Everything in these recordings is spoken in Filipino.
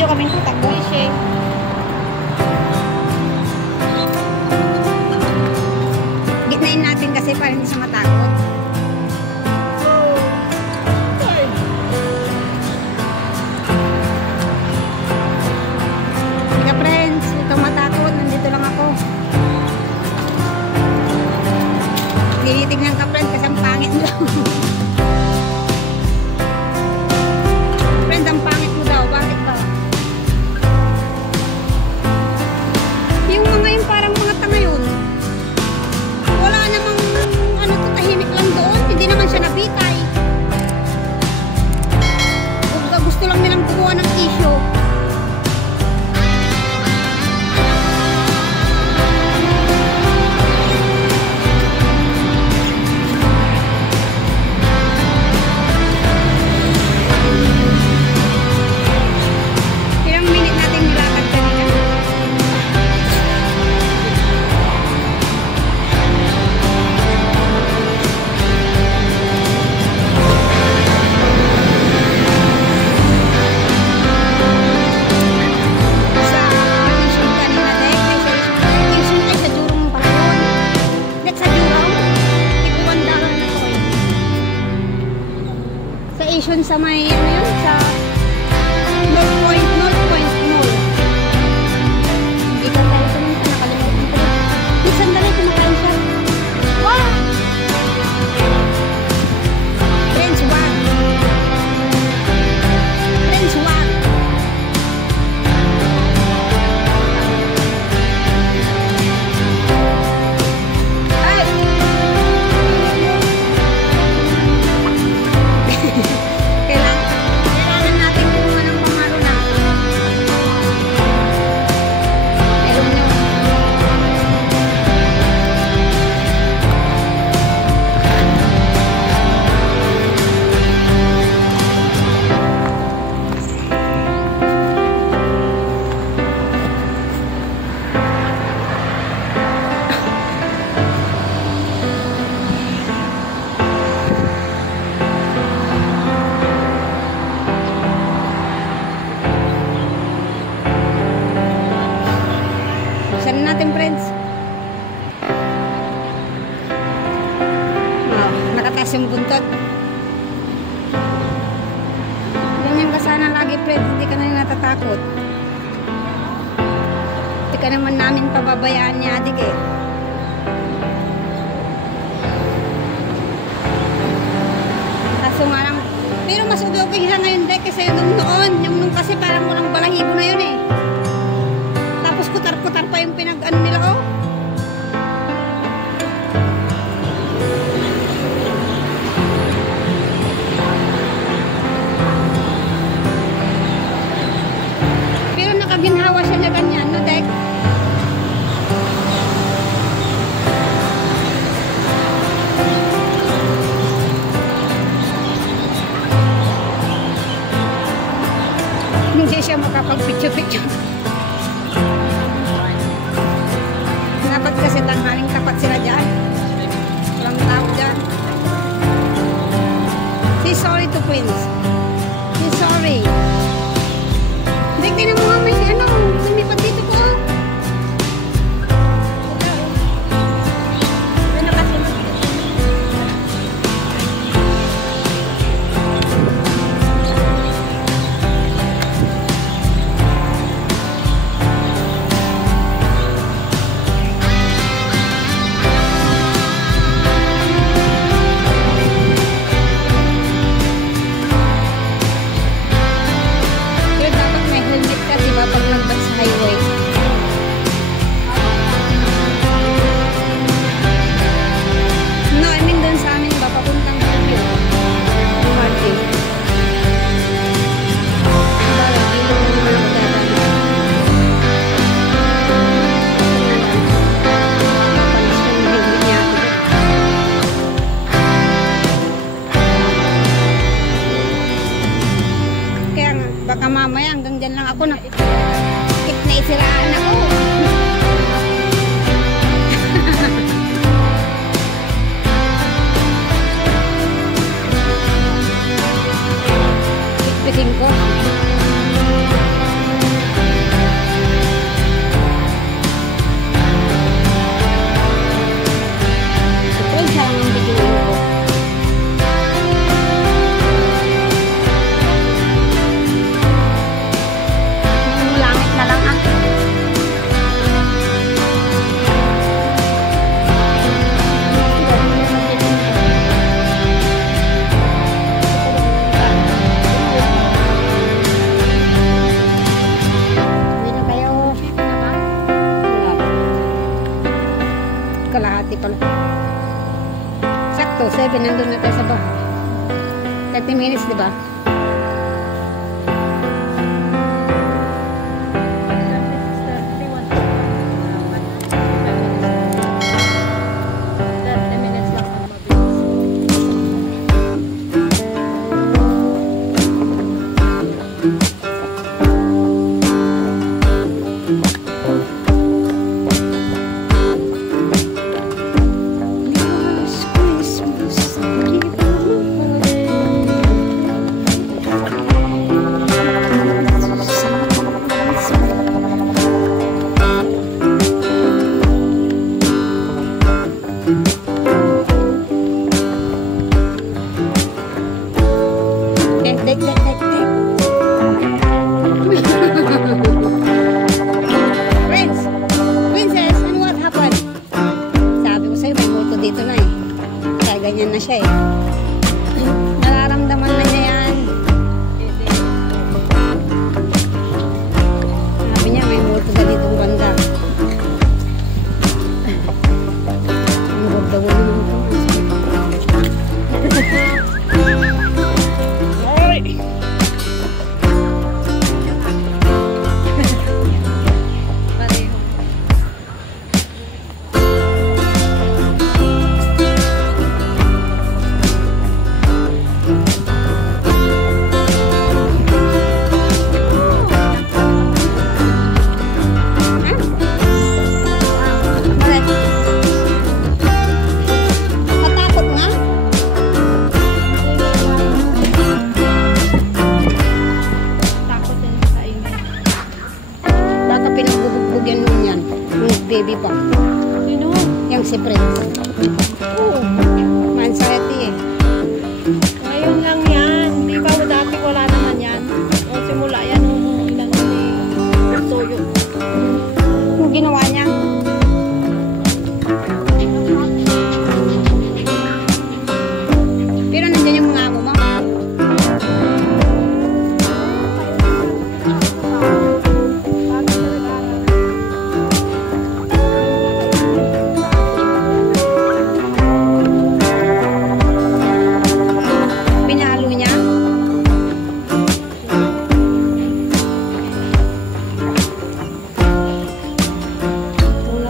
video kami takbo siya. Gitnain natin kasi para hindi siya matakot. Sige friends, ito matakot. Nandito lang ako. Tinitignan ka friends kasi ang pangit mo. Friends, ang pangit mo daw. Bakit ba? Yung mga yung parang mga tanga yun. Wala namang ano to, tahimik lang doon. Hindi naman siya nabitay. Gusto lang nilang kumuha ng tissue. Ilang minute natin nilakad kanina? Sa may ano yun, sa North Point Mall. Hindi ka tayo sumunta, nakalimutan ko. Di sandali, kumakain siya. Wow! Friends 1. Friends 1. Ay! Kailangan natin kumuha ng pamalo na. Meron nyo. Saan natin friends? Wow, nakataas yung buntot. Ganyan ka sana lagi friends, hindi ka na natatakot. Hindi ka naman namin pababayaan niya adik eh. Kaso nga lang, pero mas okay siya ngayon dek kasi nung noon, yung nung kasi parang walang balahibo na yun eh. Tapos kutar-kutar pa yung pinag-ano nila oh. Pero nakaginhawa siya na ganyan, no dek? Hindi siya makapag-picture-picture. Dapat kasi tanghaling tapat sila dyan. Walang tao dyan. Say sorry to Prince. Say sorry. Hindi, tinan mo nga may ano, lumipat dito po. Ano kasi? Baka mamaya hanggang dyan lang ako nakit na isiraan ako. Pitpitin ko. 7, nandun na tayo sa bahay. 30 minutes, di ba? Princess, and what happened? Sabi ko sa'yo, may multo dito na eh. Kaya ganyan na siya eh. Nararamdaman na niya yan. Sabi niya, may multo na dito banda. Ang gagdawa naman ito. Baby pa. Sino? Yung si Prince. Oo. Anxiety eh. Ngayon lang yan. Di ba dati wala naman yan? O simula yan nung ilan ni Soyo. Yung ginawa niya? Pero nandiyan yung mga amo mo.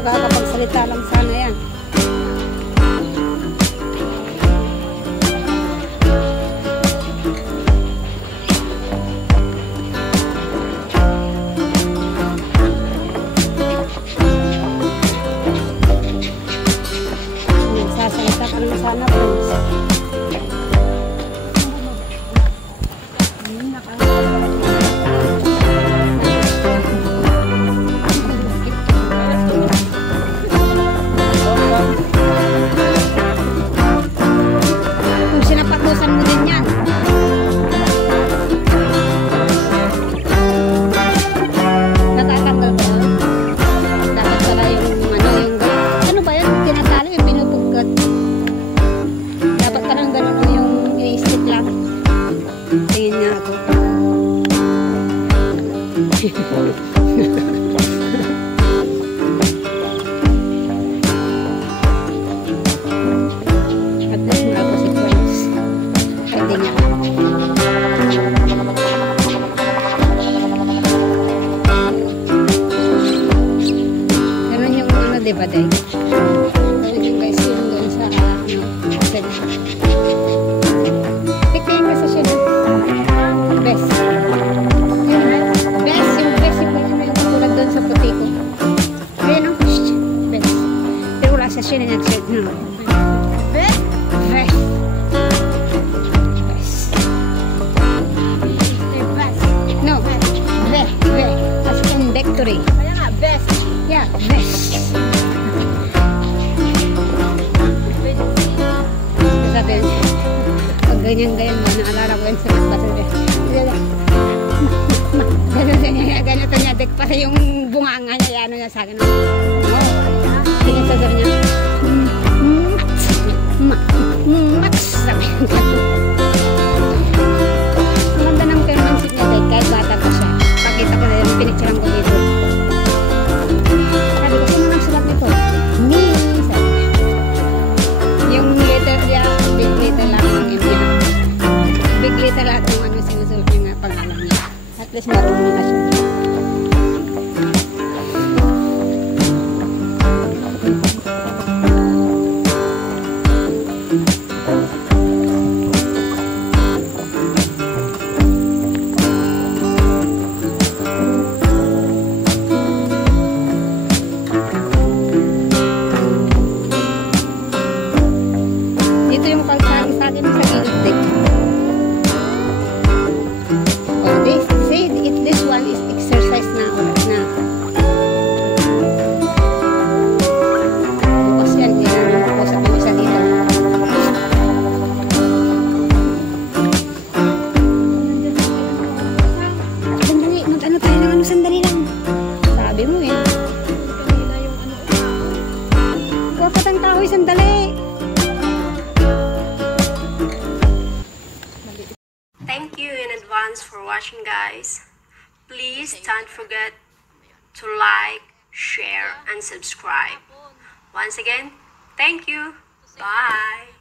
Nakakapagsalita lang sana yan. Nagsasalita ka lang sana, Prince. Kung sinapatusan mo din yan. Natatanggal ba? Dapat pala ano ba yan? Tinatalo yung pinupugkat. Dapat palang ganun yung i-stick lang. Tingin nga ako. At least mula ko si Prince. Pwede niya. Ganun yung ano, diba, Day? Ganun yung guys yung doon sa picking ka sa siya na. Best. Yung best yung katulad doon sa puti ko. Ayan ang best. Pero wala sa siya na nag-set na. Best? Best. Best. No. Best. As in victory. Kaya nga, best. Yeah, best. Sabi, pag ganyan-ganyan mo, naalala ko yun sa magbasabi. Ganito niya, dek para yung bunganga niya, ano niya sa akin. Ganyan sasabi niya, Max, sabi niya. Ang ganda ng permansit niya, dek, kahit bata pa siya. Pakita ko na yung pinicturean ko dito. Sabi ko, sino nagsulat nito? Me, sabi niya. Yung letter niya, mga aso. Dito yung pagsagi sa akin sa gilid din. Oh, this one is exercise na oras na. Bukas yan, kailangan ko sa pamisa dito. Sandali, mag-ano tayo ng ano, sandali lang. Sabi mo eh. Kanina yung ano. Wapat ang tao, sandali. Thank you in advance for watching, guys. Please don't forget to like, share, and subscribe. Once again, thank you. Bye.